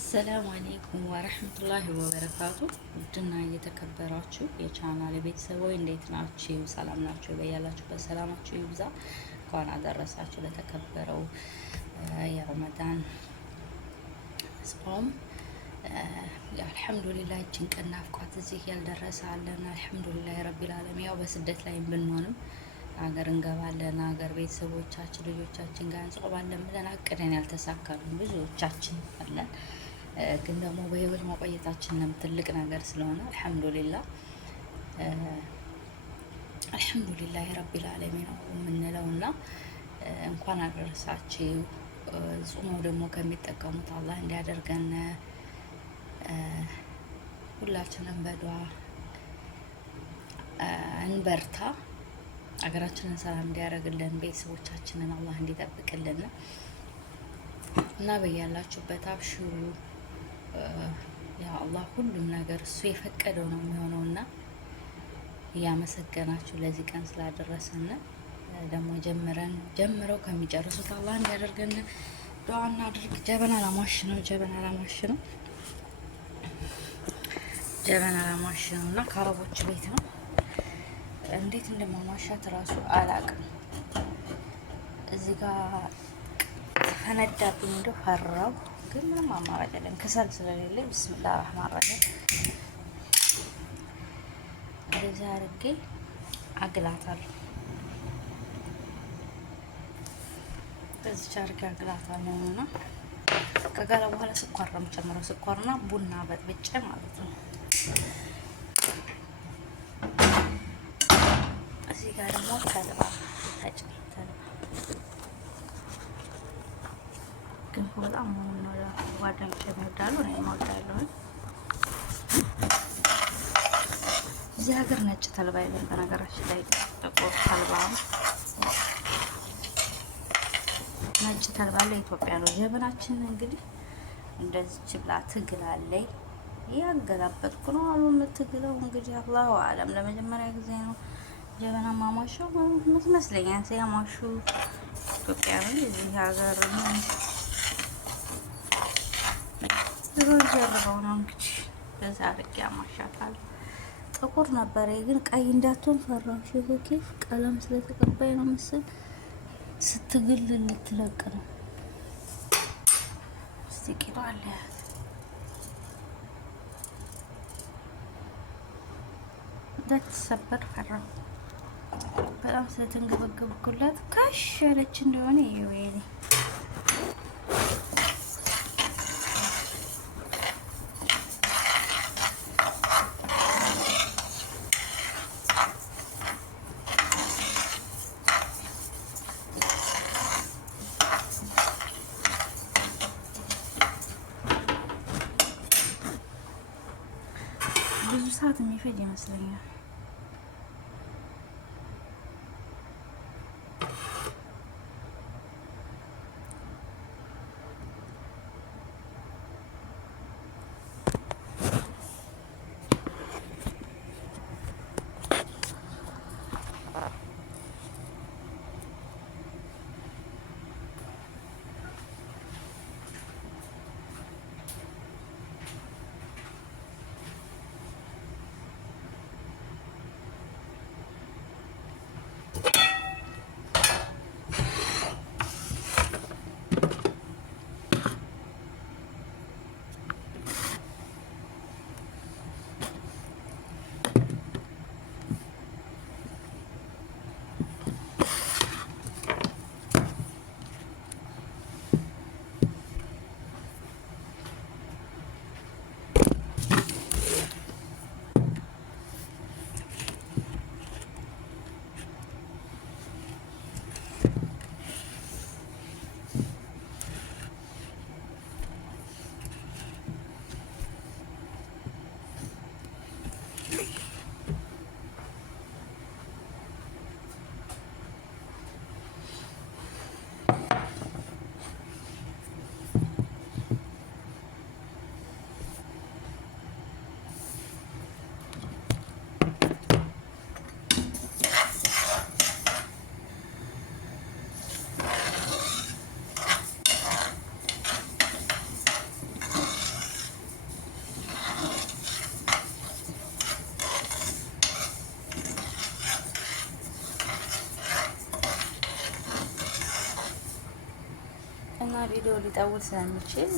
አሰላሙ አሌይኩም ወረህመቱላሂ ወበረካቱ። ውድና እየተከበራችሁ የቻናል ቤተሰቦች እንዴት ናችሁ? ሰላም ናችሁ? በያላችሁበት ሰላማችሁ ይብዛ። እንኳን አደረሳችሁ ለተከበረው የረመዳን ጾም። አልሐምዱሊላህ እችን ቀን ናፍቋት እዚህ ያልደረሰ አለን። አልሐምዱሊላህ ረቢል ዓለሚን። ያው በስደት ላይ ብንሆንም ሀገር እንገባለን፣ ሀገር ቤተሰቦቻችን ልጆቻችን ጋር እንጾማለን ብለን አቅደን ያልተሳካልን ብዙዎቻችን አለን። ግን ደግሞ በህይወት መቆየታችንም ትልቅ ነገር ስለሆነ አልሐምዱሊላህ አልሐምዱሊላህ ረቢል ዓለሚን ነው የምንለው እና እንኳን አደረሳችሁ። ጾመው ደግሞ ከሚጠቀሙት አላህ እንዲያደርገን ሁላችንም በዱዓ እንበርታ። ሀገራችንን ሰላም እንዲያደርግልን ቤተሰቦቻችንን አላህ እንዲጠብቅልን እና በያላችሁበት አብሽሩ። ያ አላህ ሁሉም ነገር እሱ የፈቀደው ነው የሚሆነው እና እያመሰገናችሁ ለዚህ ቀን ስላደረሰን ደግሞ ጀምረው ከሚጨርሱት አላህ እንዲያደርገን ዱዓ እናድርግ። ጀበና ላሟሽ ነው እና ከአረቦች ቤት ነው። እንዴት እንደማሟሻት እራሱ አላቅም። እዚህ ጋር ፈነዳብኝ እንደው ፈራው፣ ግን ምንም አማራጭ የለም ከሰል ስለሌለኝ ቢስሚላህ ረህማን ረሂም እንደዚህ አድርጌ አግላታለሁ። በዚህ አድርጌ አግላታለሁ እና ከጋላ በኋላ ስኳር ነው የምጨምረው። ስኳርና ቡና በጥብጬ ማለት ነው። እዚህ ጋር ደግሞ ተልባ ግን በጣም ነው ጓደኞቼ የሚወዳሉ፣ እኔም እወዳለሁ። እዚህ ሀገር ነጭ ተልባ የለም በነገራችን ላይ፣ ጥቁር ተልባ ነጭ ተልባ ለኢትዮጵያ ነው። ጀበናችን እንግዲህ እንደዚህ ብላ ትግላለይ። ያገላበጥኩ ነው አሉ የምትግለው እንግዲህ አላሁ አለም። ለመጀመሪያ ጊዜ ነው ጀበና ማሟሻው ይመስለኛል። ሲያሟሹ ኢትዮጵያ ነው እዚህ ሀገር ድሮ ጀርበው ነው እንግዲህ በዛ አድርጌ አሟሻታል። ጥቁር ነበረ ግን ቀይ እንዳትሆን ፈራሽ። ኬፍ ቀለም ስለተቀባይ ነው መሰል ስትግል ልትለቅ ነው። እስቲ ቂሎ አለ እንዳትሰበር ፈራው። በጣም ስለተንገበገብኩላት ካሽ ያለች እንደሆነ ይወይኔ ብዙ ሰዓት የሚፈጅ ይመስለኛል። ሊጠውል ስለሚችል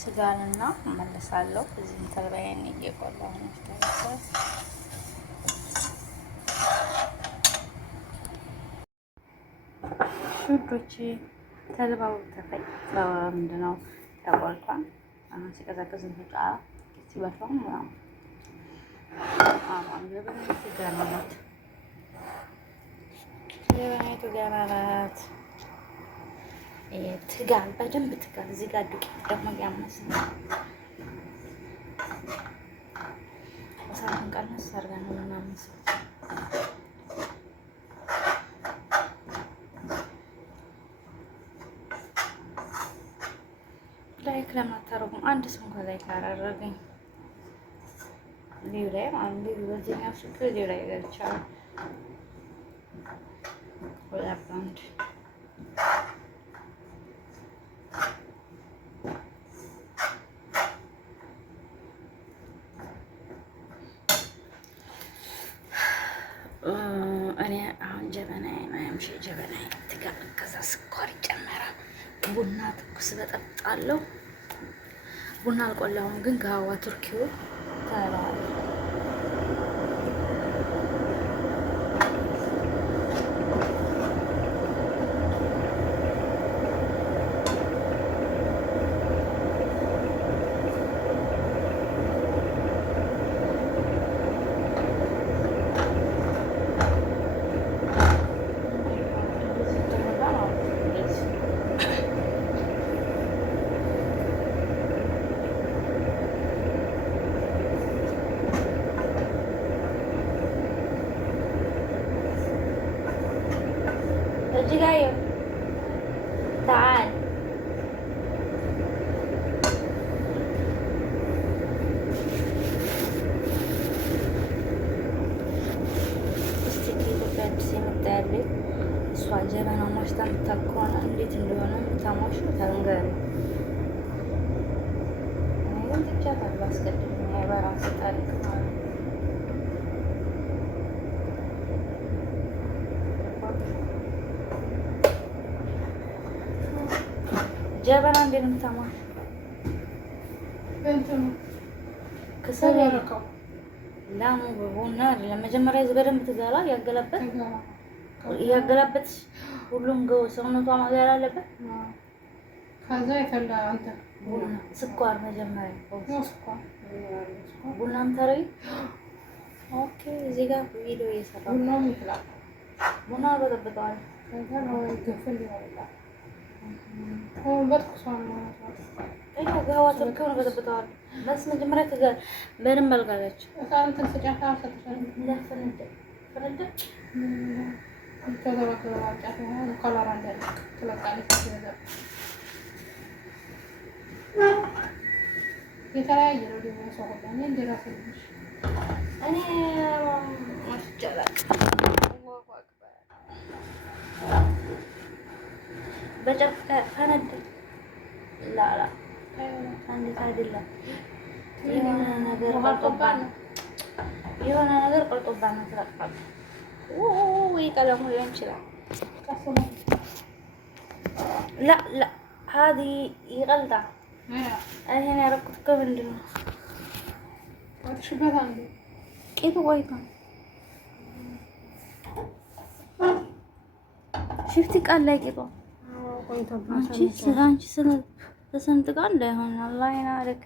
ስጋንና እመለሳለሁ። እዚህ ተልባዬን እየቆላሁ ነው። ሹዶች ተልባው ምንድነው ተቆልቷል። አሁን ሲቀዘቅዝ እንፈጫ ሲበርደው ነው። አሁን ለበለጠ ገናናት ትጋል በደንብ ትጋል። እዚህ ጋር ዱቄት ደግሞ ያመስ ነው። እሳቱን ቀነስ አድርገን ነው የምናመሰው። ላይክ ለማታረጉም አንድ ሰው እንኳን ላይክ አላደረገኝ ሊው ላይ ማለት ነው። በዚህኛው ስልክ ሊው ላይ ገብቻለሁ። ወላ ባንድ እኔ አሁን ጀበናዬ ማያምሽ ጀበናዬ ትጋል። ከዛ ስኳር ይጨመራል። ቡና ትኩስ በጠብጣለሁ። ቡና አልቆላሁም ግን ጋዋ ቱርኪው ታላል جاية تعال استكيد بس متعلق سواء جبنا ماشتا متكون عندي تندونا متاماشو تنقل أنا يمكن جاتها بس قدرني عبارة ستارك ጀበና እንዴት ነው የምታማው? እንትን ከሰል ያረቀው ላሙ ቡና ለመጀመሪያ በደንብ ትጋላ ያገላበት ሁሉም ገው ሰውነቷ ማጋር አለበት። ከዛ ይፈላ አንተ ቡና ስኳር መጀመሪያ ቡናም ታረይ። ኦኬ እዚህ ጋር ቪዲዮ እየሰራሁ ቡናም ይፈላል። ቡና በጠብጠዋል። ከዛ ነው ይገፈል ይወጣል። ጋዋ ተርከው በጠብጠዋል። በስ መጀመሪያ ትጋል በደንብ አልጋለች። አንተ ስጫታ ሰጥተን ለፈነደ ፈነደ የተለያየ ነው ደግሞ ሰው ሁላ እኔ እንደራሴ ነሽ እኔ ማስጨላቅ በጨርቅ ፈነደ ላላ አንዴት አይደለም የሆነ ነገር ቆርጦባን ነው ተላቅፋል። ወይ ቀለሙ ሊሆን ይችላል። لا لا هذه غلطة. أنا هنا ركض كم دنا. وتشبه عندي. كيف وايكم؟ شفتك قال لي كيف؟ أنتي سنة قال لي هون الله ينارك.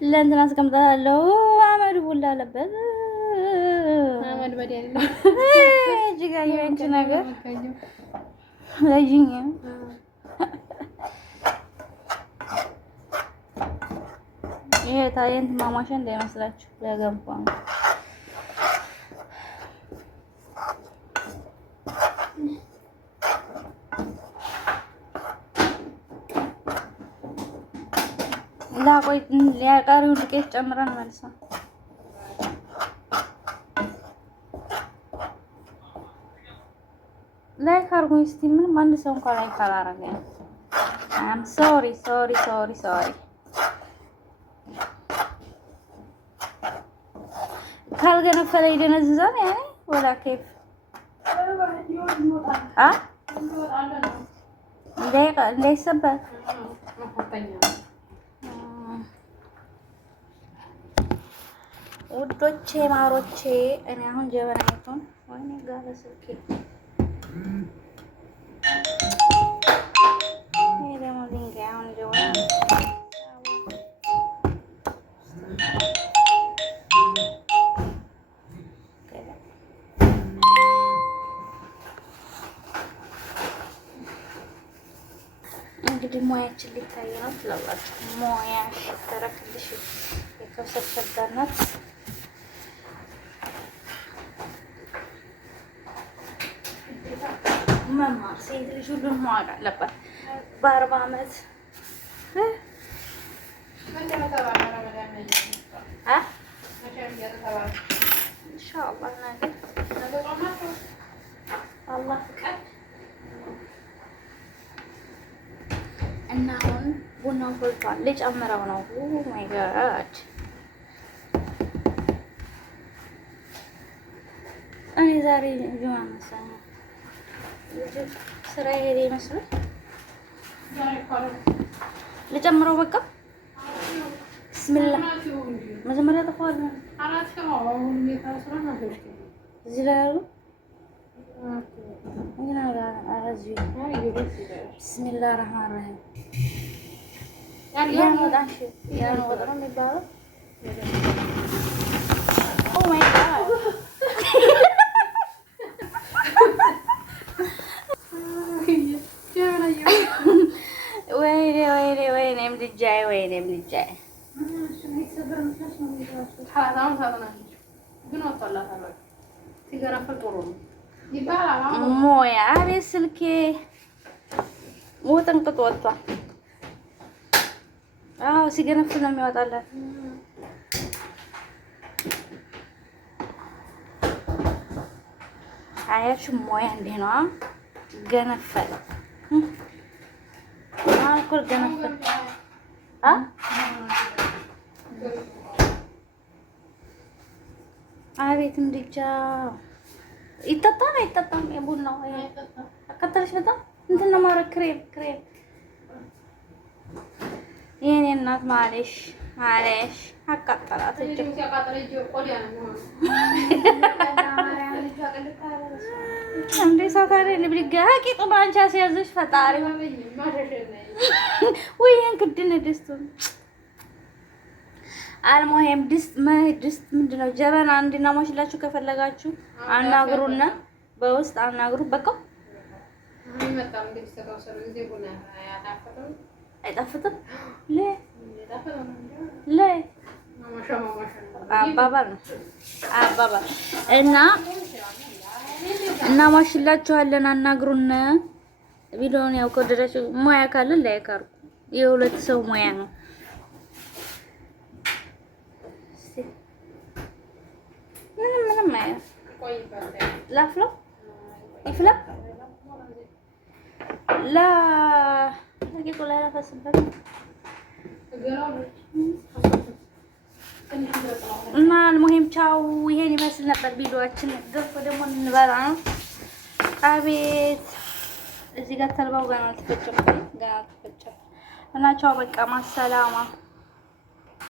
لا أنت ناس كم ده لو عمل ولا لبد. عمل بدي الله. جيجا يوين شناقة. لا جيني. إيه تاين ماما شن ده مثلا لا جنبان. لا قوي لا قاري ولكيش جمران مالسا. لا يخرجون يستمر ما نسون كلا يخرجون. I'm sorry. كل جنب فليدنا زمان يعني ولا كيف؟ እንዳይሰበር ውዶቼ ማሮቼ። እኔ አሁን ጀበናይቱን ወይኔ ጋር ስልኬ ይሄ ደግሞ ድንጋይ አሁን ጀበና እንግዲህ ሙያችን ሊታይ ነው ትላላችሁ። ሙያሽ ተረክልሽ የከብሰት ሸጋናት መማር ሴት ልጅ ሁሉን ማወቅ አለባት። በ40 ዓመት ኢንሻአላህ ነገር አላህ ፍቃድ እና አሁን ቡናው ፈልቷል። ልጨምረው ነው። ኦ ማይ ጋድ እኔ ዛሬ ጁማ መሰለኝ ስራ ሄደ ይመስላል። ልጨምረው በቃ ቢስሚላህ። መጀመሪያ ተፈዋል እዚህ ላይ ያሉ ቢስሚላህ ረህማን ረሂም ያን ወጥ ነው የሚባለው። ኦ ማይ ጋድ ወይኔ ምድጃዬ ወይኔ ምድጃዬ ሞያ አቤት ስልኬ ውጥንቅጥ ወጥቷል። አዎ ሲገነፍል ነው የሚወጣላት። አያችሁ ሞያ እንዴ ነው ገነፈለ አልኩል ገነፈለ አቤት ምድጃ ይጠጣል አይጠጣም? የቡናው አቃጠለሽ በጣም እንትን ነው ማረግ ክሬም የኔ እናት ማለሽ አቃጠላት እጅ እንዴ ሳታሪ ልብሪጋ ቂጡ ባንቻ ሲያዝሽ ፈጣሪ ወይን ክድነ ደስቱ አልሞሄም ድስት ምንድነው ጀበና እንድናሞሽላችሁ ከፈለጋችሁ አናግሩና በውስጥ አናግሩ። በቃ አይጣፍጥም አባባል እና እናሞሽላችኋለን። አናግሩና ቪዲዮውን ያው ከወደዳችሁ ሙያ ካለ ላይክ አድርጉ። የሁለት ሰው ሙያ ነው። ምንም አያ ላፍሎ ይፍላ ላ ለጌጡ ላይ አፈስበት እና አልሙሂም ቻው። ይሄን ይመስል ነበር ቪዲዮአችን። ገፎ ደግሞ እንበላ ነው። አቤት እዚህ ጋር ተልባው ገና አልተፈጨም እና ቻው በቃ ማሰላማ